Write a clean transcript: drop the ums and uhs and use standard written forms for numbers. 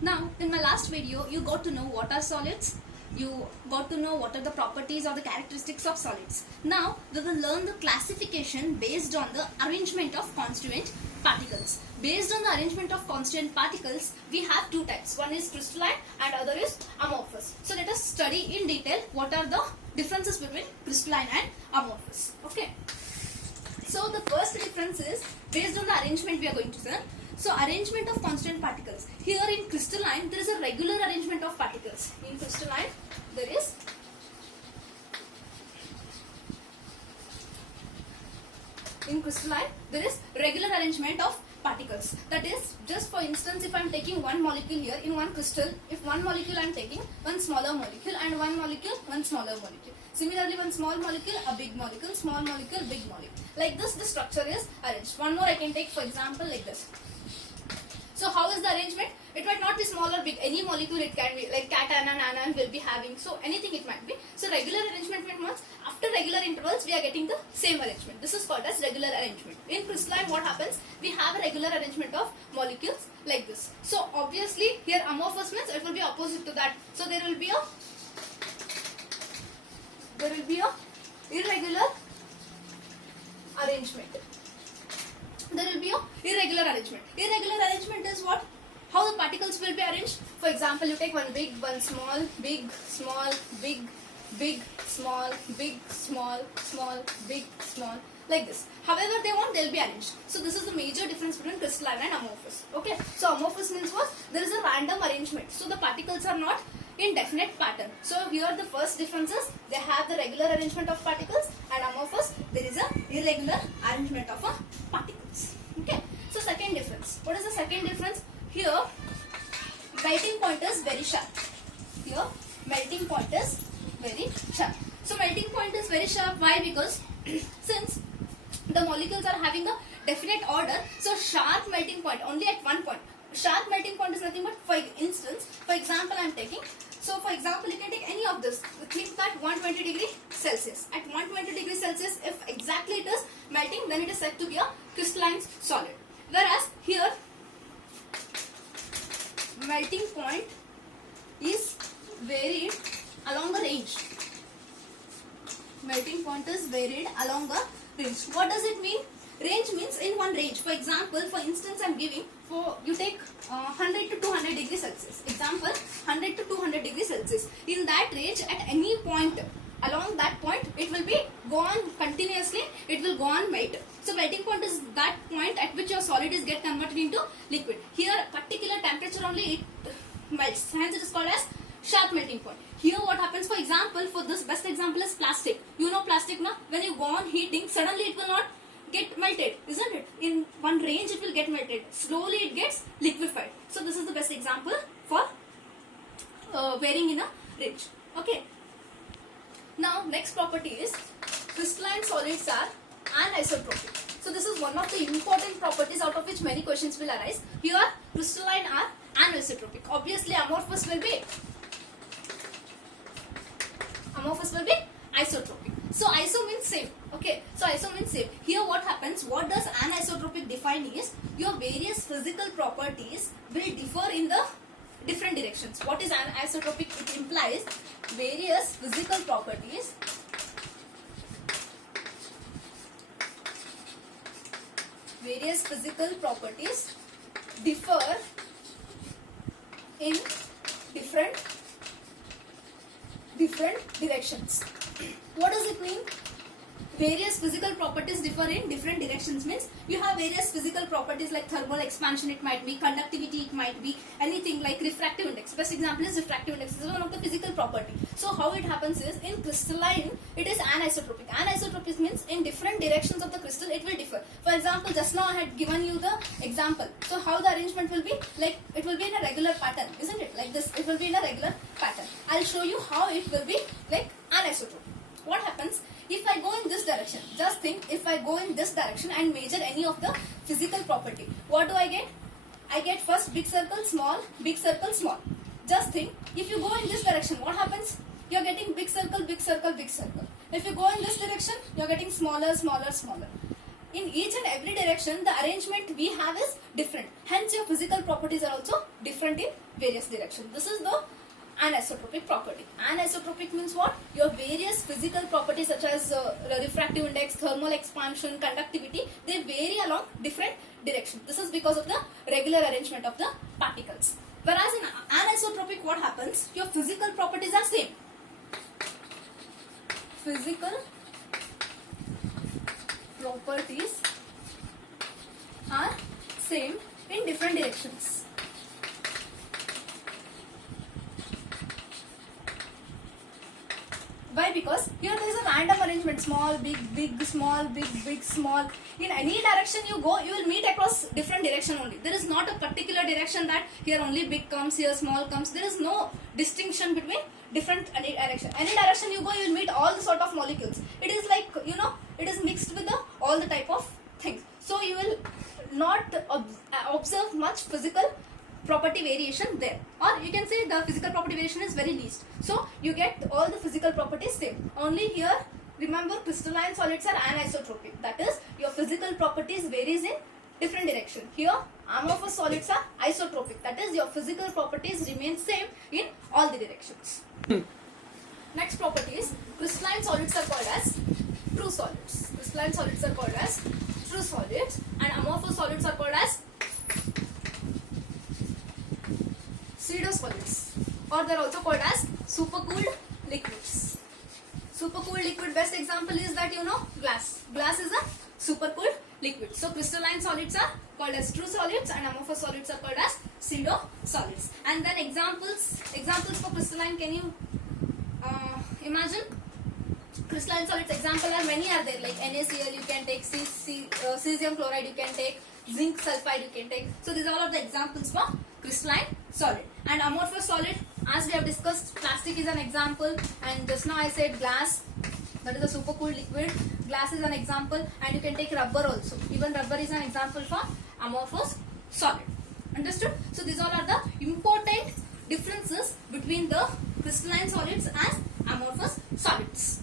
Now, in my last video, you got to know what are solids. You got to know what are the properties or the characteristics of solids. Now, we will learn the classification based on the arrangement of constituent particles. Based on the arrangement of constituent particles, we have two types. One is crystalline and other is amorphous. So, let us study in detail what are the differences between crystalline and amorphous. Okay. So, the first difference is based on the arrangement we are going to learn. So, arrangement of constituent particles. Here in crystalline, there is a regular arrangement of particles. In crystalline, there is regular arrangement of particles. That is, just for instance, if I am taking one molecule here in one crystal, if one molecule I am taking one smaller molecule and one molecule, one smaller molecule. Similarly, one small molecule, a big molecule, small molecule, big molecule. Like this, the structure is arranged. One more I can take, for example, like this. So how is the arrangement? It might not be small or big. Any molecule it can be, like cation and anion will be having. So anything it might be. So regular arrangement means after regular intervals we are getting the same arrangement. This is called as regular arrangement. In crystalline, what happens? We have a regular arrangement of molecules like this. So obviously here amorphous means it will be opposite to that. So there will be a irregular arrangement. There will be a irregular arrangement. Irregular arrangement is what? How the particles will be arranged. For example, you take one big, one small, big, small, big, big, small, big, small, small, big, small, like this. However they want, they will be arranged. So this is the major difference between crystalline and amorphous. Okay. So amorphous means what? There is a random arrangement. So the particles are not in definite pattern. So here the first difference is they have the regular arrangement of particles, and amorphous there is a irregular arrangement of particles. Okay. So second difference. What is the second difference? Here melting point is very sharp. Here melting point is very sharp. So melting point is very sharp. Why? Because since the molecules are having a definite order, so sharp melting point only at one point. Sharp melting point is nothing but, for instance, for example I am taking. So for example, you can take any of this. Think that 120 degree Celsius. At 120 degree Celsius, if exactly it is melting, then it is said to be a crystalline solid. Whereas here, melting point is varied along a range. Melting point is varied along a range. What does it mean? Range means in one range. For example, for instance, I am giving, for you take 100 to 200 degrees Celsius. Example, 100 to 200 degrees Celsius. In that range, at any point along that point, it will be go on continuously. It will go on melt. So melting point is that point at which your solid is get converted into liquid. Here, particular temperature only it melts. Hence, it is called as sharp melting point. Here what happens, for example, for this best example is plastic. You know plastic now? When you go on heating, suddenly it will not get melted, isn't it? In one range it will get melted. Slowly it gets liquefied. So this is the best example for varying in a range. Okay. Now next property is crystalline solids are anisotropic. So this is one of the important properties out of which many questions will arise. Here crystalline are anisotropic. Obviously amorphous will be isotropic. So iso means same. Okay. So iso means same. Here what happens? What does anisotropic define is your various physical properties will differ in the different directions. What is anisotropic? It implies various physical properties differ in different directions. What does it mean? Various physical properties differ in different directions means you have various physical properties like thermal expansion, it might be conductivity, it might be anything like refractive index. Best example is refractive index. This is one of the physical property. So how it happens is in crystalline it is anisotropic. Anisotropic means in different directions of the crystal it will differ. For example, just now I had given you the example. So how the arrangement will be? Like it will be in a regular pattern, isn't it? Like this, it will be in a regular pattern. I'll show you how it will be like anisotropic. What happens? If I go in this direction, just think if I go in this direction and measure any of the physical property, what do I get? I get first big circle, small, big circle, small. Just think, if you go in this direction, what happens? You are getting big circle, big circle, big circle. If you go in this direction, you are getting smaller, smaller, smaller. in each and every direction, the arrangement we have is different. Hence, your physical properties are also different in various directions. This is the anisotropic property. Anisotropic means what? Your various physical properties such as refractive index, thermal expansion, conductivity, they vary along different directions. This is because of the regular arrangement of the particles. Whereas in anisotropic, what happens? Your physical properties are same. Physical properties are same in different directions. Why? Because here there is a random arrangement, small, big, big, small, big, big, small. In any direction you go, you will meet across different direction only. There is not a particular direction that here only big comes, here small comes. There is no distinction between different direction. Any direction you go, you will meet all the sort of molecules. It is like, you know, it is mixed with all the type of things. So you will not observe much physical property variation there, or you can say the physical property variation is very least. So you get all the physical properties same. Only here, remember, crystalline solids are anisotropic. That is, your physical properties varies in different direction. Here, amorphous solids are isotropic. That is, your physical properties remain same in all the directions. Next property is crystalline solids are called as true solids. Crystalline solids are called as true solids, and amorphous solids are called as pseudo solids, or they are also called as supercooled liquids. Supercooled liquid, best example is that, you know, glass. Glass is a supercooled liquid. So crystalline solids are called as true solids and amorphous solids are called as pseudo solids. And then examples for crystalline, can you imagine? Crystalline solids example are many are there, like NaCl you can take, cesium chloride you can take, zinc sulfide you can take. So these are all of the examples for crystalline solid. And amorphous solid, as we have discussed, plastic is an example, and just now I said glass, that is a supercooled liquid. Glass is an example, and you can take rubber also. Even rubber is an example for amorphous solid. Understood? So these all are the important differences between the crystalline solids and amorphous solids.